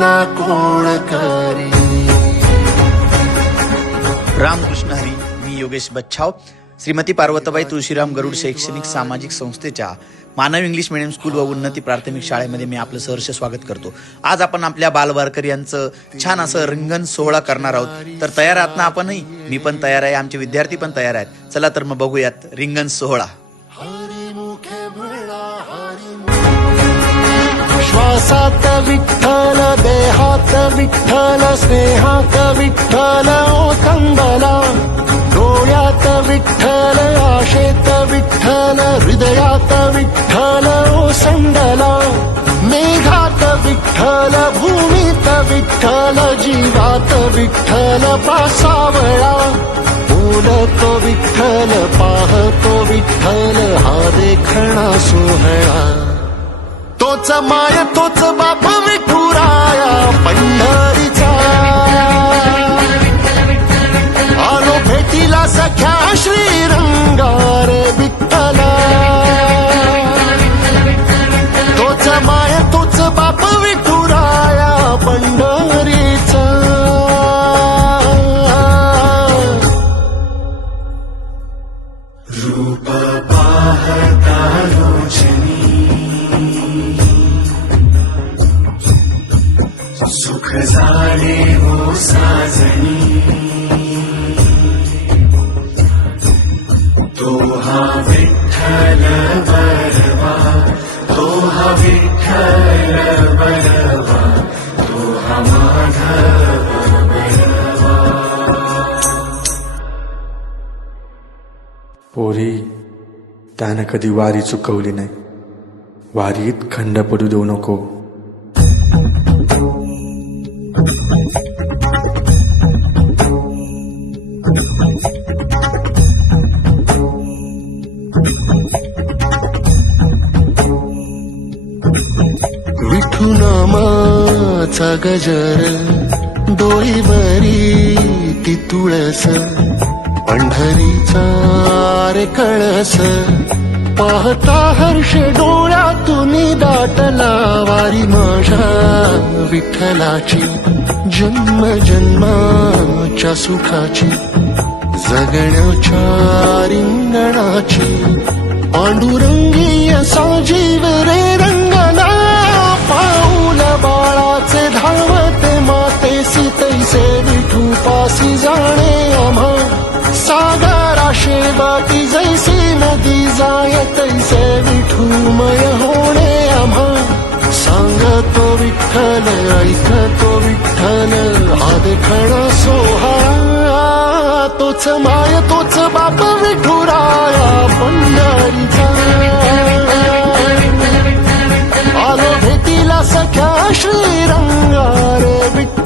रचना कोण करी. रामकृष्ण हरी. मी योगेश बच्छाव, श्रीमती पार्वतीबाई तुळशीराम गरुड शैक्षणिक सामाजिक संस्थेच्या मानव इंग्लिश मीडियम स्कूल व उन्नती प्राथमिक शाळेमध्ये मी आपलं सहर्ष स्वागत करतो. आज आपण आपल्या बालवारकरी यांचं छान असं रिंगण सोहळा करणार आहोत. तर तयार आहात ना आपणही? मी पण तयार आहे, आमचे विद्यार्थी पण तयार आहेत. चला तर मग बघूयात रिंगण सोहळा. श्वासात विठ्ठल, देहात विठ्ठल, स्नेहात विठ्ठल ओथंबला. डोळ्यात विठ्ठल, आशेत विठ्ठल, हृदयात विठ्ठल ओसंडला. मेघात विठ्ठल, भूमीत विठ्ठल, जीवात विठ्ठल पासावळा. बोलतो विठ्ठल, पाहतो विठ्ठल, हा देखणा सोहळा. तोच माय तोच बाप विठुराया पंढरीचा. आलो भेटीला सख्या श्रीरंगार विठ्ठला. तोच माय तोच बाप विठुराया पंढरीचा. रूप पाहता लोचनी, सुख झाले हो साजनी. तो हा विठ्ठल बरवा, तो हा विठ्ठल बरवा, तो हा माधव बरवा. पोरी, त्यानं कधी वारी चुकवली नाही. वारीत खंड पडू देऊ नको. विठू नामाचा गजर, डोईवरी ती तुळस, पंढरीचा रे कळस. पाहता हर्ष डोळ्यातून दाटला, वारी माझ्या विठ्ठलाची, जन्म जन्माच्या सुखाची, जगण्याच्या रिंगणाची. पांडुरंगी असा जीव रे रंगला, पाऊल बाळाचे धावते मातेसी, तैसे विठू पासी जाणे आम्हा. सागरा शेवाती जैसी नदी जाय, तैसे विठूमय होणे आम्हा. सांगतो विठ्ठल, ऐकतो विठ्ठल, हा देखणा सोहळा. तोच माय तोच बाप विठुराया पंढरीचा. आलो भेटीला सख्या श्रीरंगार विठ्ठल.